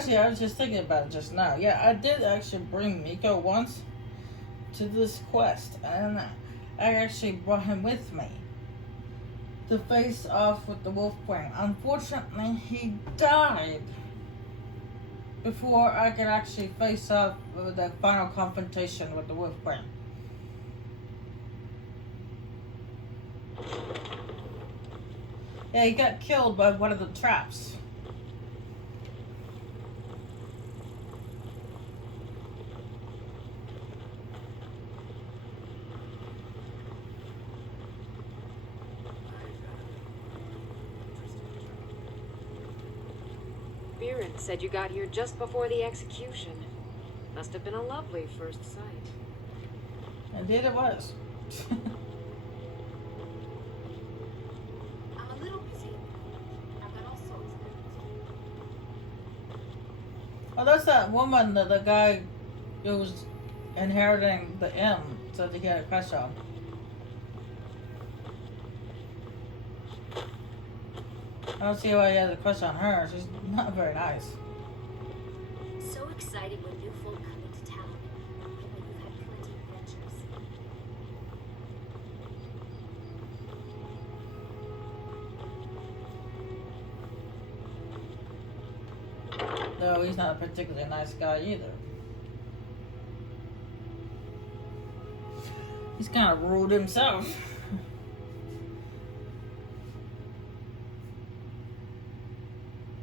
Actually, I was just thinking about it just now. Yeah, I did actually bring Miko once to this quest, and I actually brought him with me to face off with the Wolf Queen. Unfortunately, he died before I could actually face off with the final confrontation with the Wolf Queen. Yeah, he got killed by one of the traps. Viren said you got here just before the execution. Must have been a lovely first sight. Indeed it was. I'm a little busy. I've got all sorts of things. Oh, that's that woman that the guy who was inheriting the M said he had a crush on. I don't see why he has a crush on her. She's not very nice. So exciting when new folk come into town. When you've had plenty of adventures. Though he's not a particularly nice guy either. He's kind of rude himself.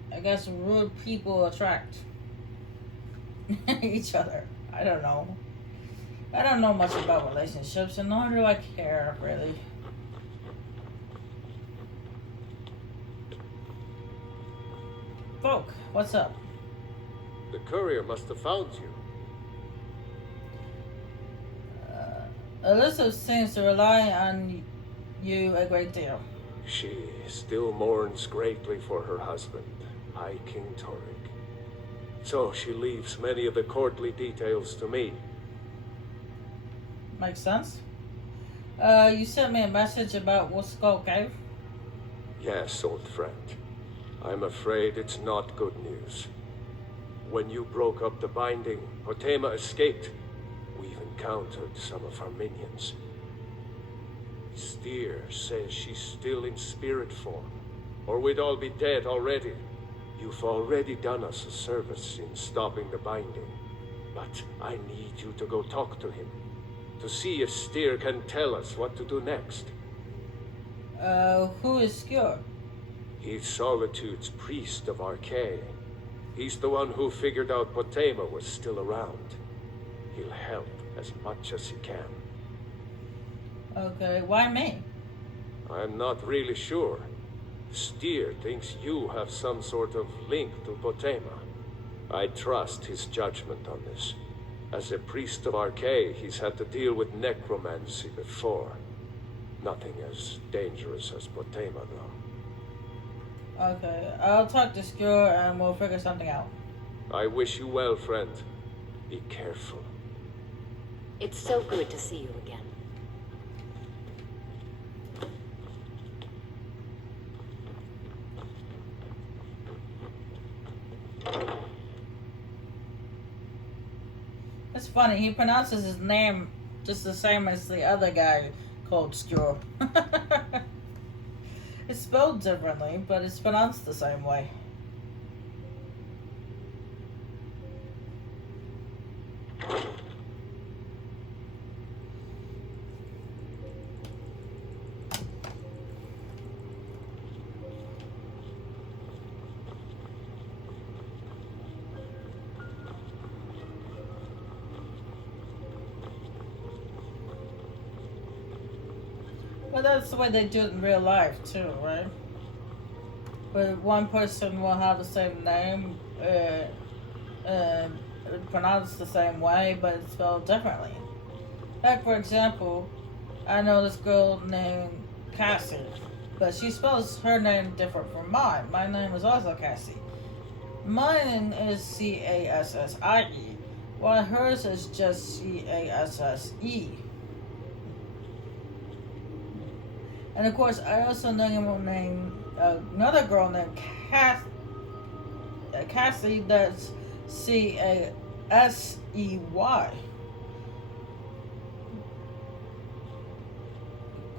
I guess rude people attract each other. I don't know. I don't know much about relationships, and nor do I care, really. Folk, what's up? The courier must have found you. Elizabeth seems to rely on you a great deal. She still mourns greatly for her husband, High King Torek. So she leaves many of the courtly details to me. Makes sense. You sent me a message about Skull Cave. Yes, old friend. I'm afraid it's not good news. When you broke up the binding, Potema escaped. We've encountered some of her minions. Steer says she's still in spirit form, or we'd all be dead already. You've already done us a service in stopping the binding, but I need you to go talk to him, to see if Steer can tell us what to do next. Who is Skjor? He's Solitude's priest of Archay. He's the one who figured out Potema was still around. He'll help as much as he can. Okay, why me? I'm not really sure. Steer thinks you have some sort of link to Potema. I trust his judgment on this. As a priest of Archay, he's had to deal with necromancy before. Nothing as dangerous as Potema, though. Okay, I'll talk to Skjor and we'll figure something out. I wish you well, friend. Be careful. It's so good to see you again. It's funny, he pronounces his name just the same as the other guy called Skjor. It's spelled differently, but it's pronounced the same way. But that's the way they do it in real life too, right? But one person will have the same name, pronounced the same way, but it's spelled differently. Like, for example, I know this girl named Cassie, but she spells her name different from mine. My name is also Cassie. Mine is Cassie, while hers is just Casse. And of course, I also know another girl named Cassie, that's Casey.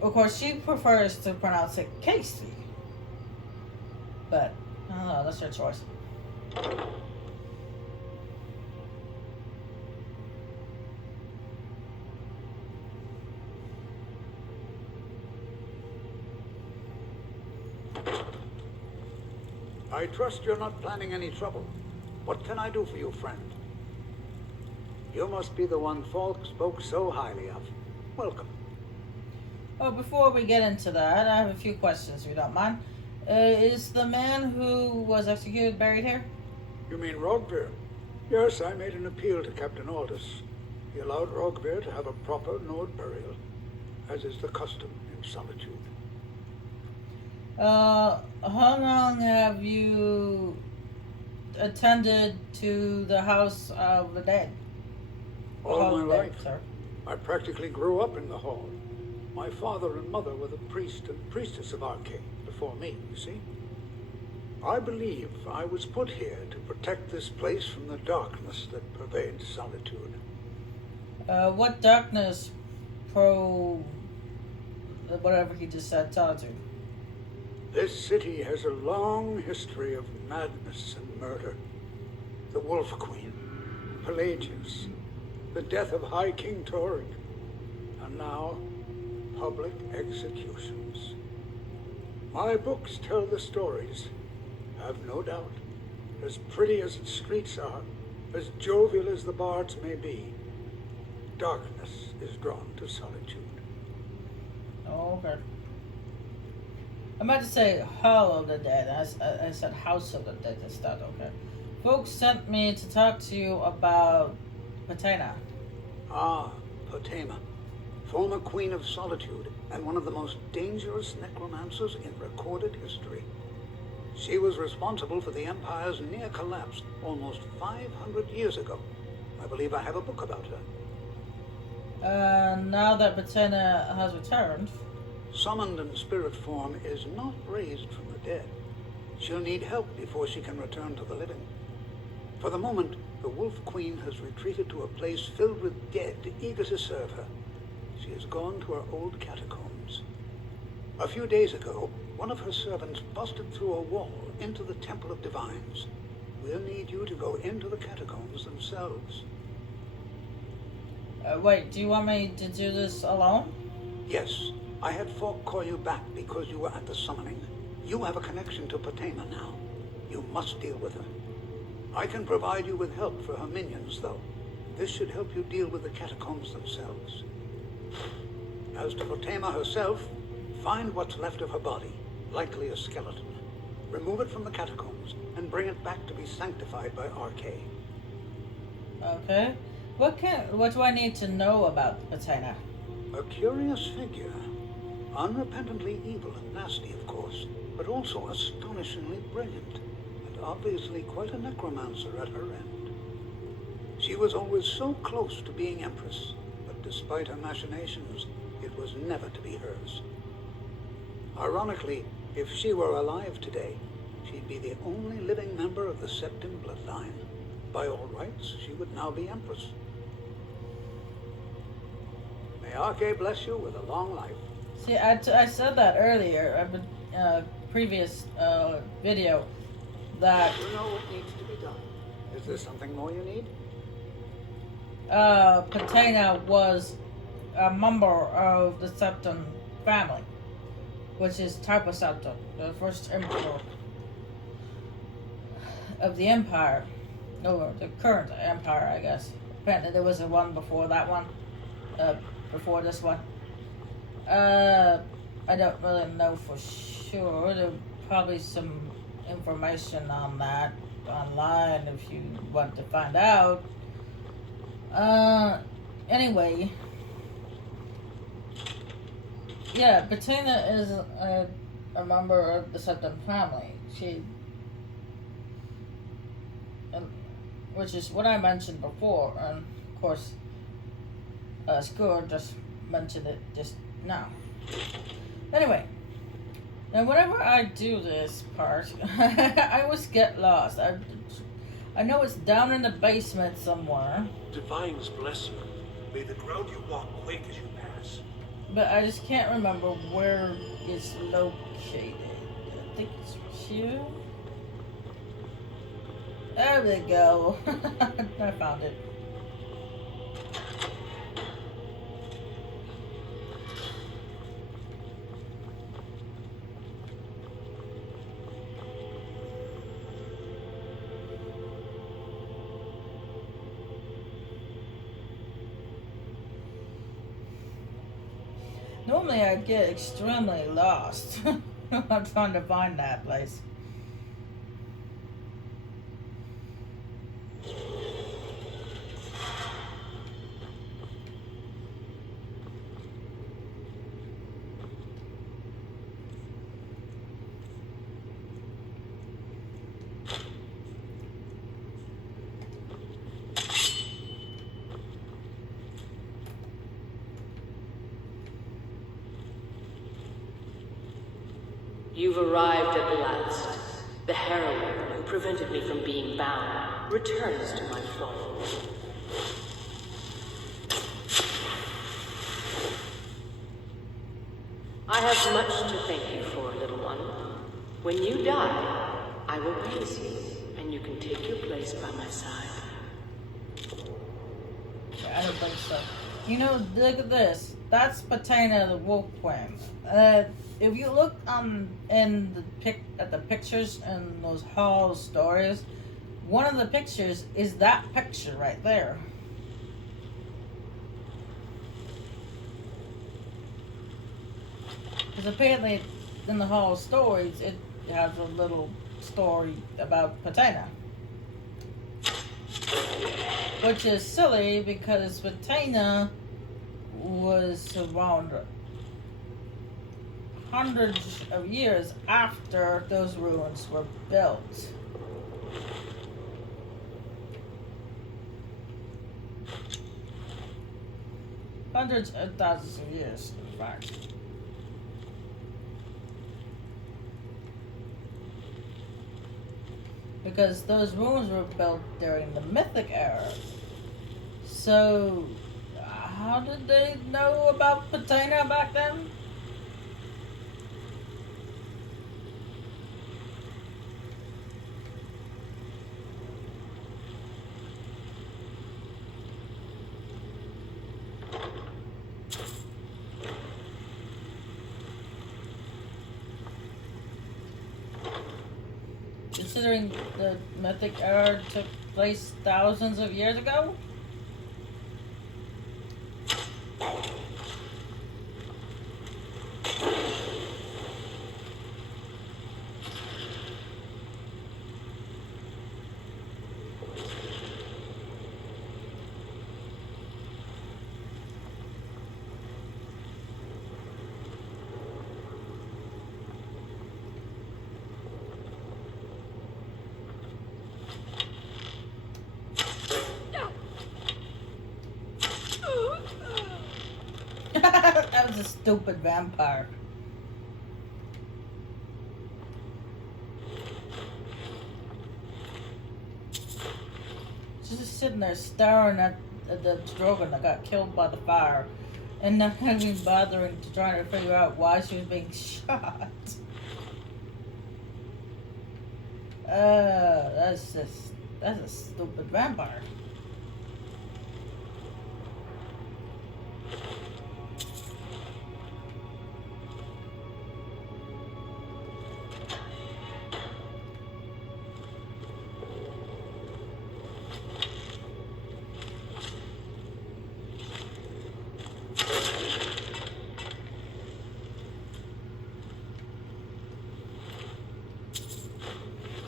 Of course, she prefers to pronounce it Casey. But, I don't know, that's her choice. I trust you're not planning any trouble. What can I do for you, friend? You must be the one Falk spoke so highly of. Welcome. Well, before we get into that, I have a few questions, if you don't mind. Is the man who was executed buried here? You mean Rogbeer? Yes, I made an appeal to Captain Aldous. He allowed Rogbeer to have a proper Nord burial, as is the custom in Solitude. How long have you attended to the House of the Dead? All my life. Sir. I practically grew up in the hall. My father and mother were the priest and priestess of Arcade before me, you see. I believe I was put here to protect this place from the darkness that pervades Solitude. What darkness whatever he just said, Solitude? This city has a long history of madness and murder. The Wolf Queen, Pelagius, the death of High King Torig, and now public executions. My books tell the stories, have no doubt. As pretty as its streets are, as jovial as the bards may be, darkness is drawn to Solitude. Oh, okay. I meant to say Hall of the Dead. I said House of the Dead instead. Okay. Folks sent me to talk to you about Patena. Ah, Potema, former Queen of Solitude and one of the most dangerous necromancers in recorded history. She was responsible for the Empire's near collapse almost 500 years ago. I believe I have a book about her. Now that Patena has returned, Summoned in spirit form is not raised from the dead. She'll need help before she can return to the living. For the moment, the Wolf Queen has retreated to a place filled with dead eager to serve her. She has gone to her old catacombs. A few days ago, one of her servants busted through a wall into the Temple of Divines. We'll need you to go into the catacombs themselves. wait, do you want me to do this alone? Yes, I had Falk call you back because you were at the summoning. You have a connection to Potema now. You must deal with her. I can provide you with help for her minions, though. This should help you deal with the catacombs themselves. As to Potema herself, find what's left of her body, likely a skeleton. Remove it from the catacombs and bring it back to be sanctified by Arcade. Okay. What do I need to know about Patena? A curious figure. Unrepentantly evil and nasty, of course, but also astonishingly brilliant, and obviously quite a necromancer at her end. She was always so close to being Empress, but despite her machinations, it was never to be hers. Ironically, if she were alive today, she'd be the only living member of the Septim bloodline. By all rights, she would now be Empress. May Arcade bless you with a long life. See, I said that earlier, previous video, that You know what needs to be done. Is there something more you need? Patena was a member of the Septim family, which is Type of Septim, the first emperor of the Empire, or the current Empire, I guess. Apparently there was a one before that one, before this one. I don't really know for sure. There's probably some information on that online if you want to find out. Anyway. Yeah, Bettina is a member of the Septim family. Which is what I mentioned before, and of course, Skur just mentioned it just now. Anyway, Now, whenever I do this part, I always get lost. I know it's down in the basement somewhere, Divines bless you. May the ground you walk quake as you pass. but I just can't remember where it's located. I think it's here. There we go. I found it. Normally I get extremely lost. I'm trying to find that place. You've arrived at last. The heroine who prevented me from being bound returns to my fold. I have much to thank you for, little one. When you die, I will raise you, and you can take your place by my side. I don't think so. You know, look at this. That's Patina the Wolf Queen. If you look in at the pictures in those Hall stories, one of the pictures is that picture right there. Because apparently in the Hall stories, it has a little story about Patina. Which is silly because Patina was around hundreds of years after those ruins were built. Hundreds of thousands of years, in fact. Because those ruins were built during the Mythic era. So, how did they know about Patina back then? Considering the Mythic era took place thousands of years ago? That was a stupid vampire. She's just sitting there staring at the Drogon that got killed by the fire and not even bothering to try to figure out why she was being shot. That's a stupid vampire.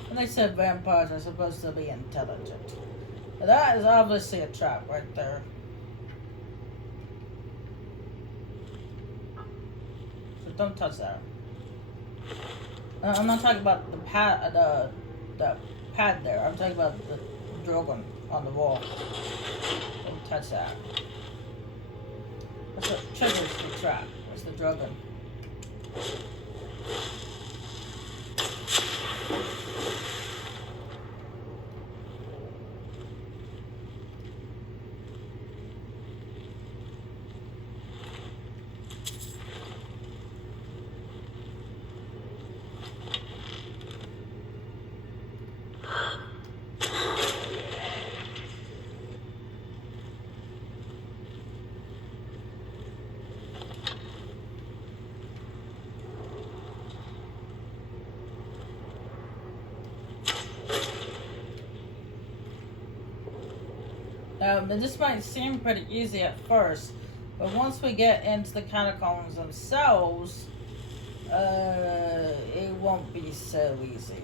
And they said vampires are supposed to be intelligent. That is obviously a trap right there. So don't touch that. I'm not talking about the pad there. I'm talking about the Drogon on the wall. Don't touch that. That's what triggers the trap. It's the Drogon. And this might seem pretty easy at first, but once we get into the catacombs themselves, it won't be so easy.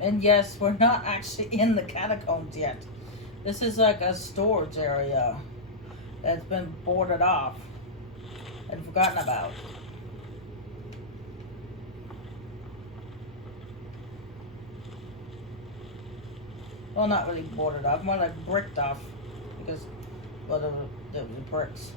And yes, we're not actually in the catacombs yet. This is like a storage area that's been boarded off and forgotten about. Well, not really boarded off, more like bricked off, because, well, there was bricks.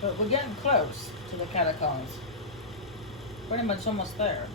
But we're getting close to the catacombs. Pretty much almost there.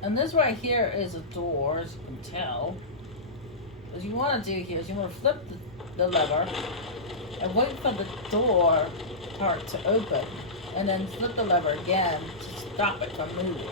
And this right here is a door, as you can tell. What you want to do here is you want to flip the lever and wait for the door part to open, and then flip the lever again to stop it from moving.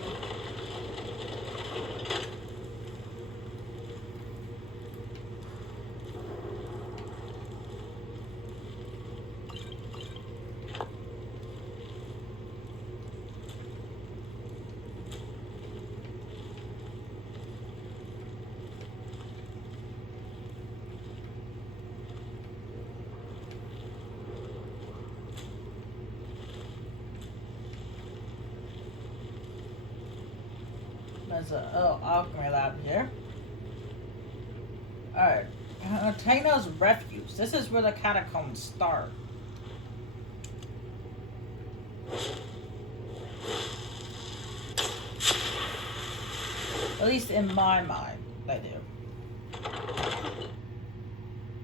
There's a little alchemy lab here. Alright. Taina's Refuge. This is where the catacombs start. At least in my mind, they do.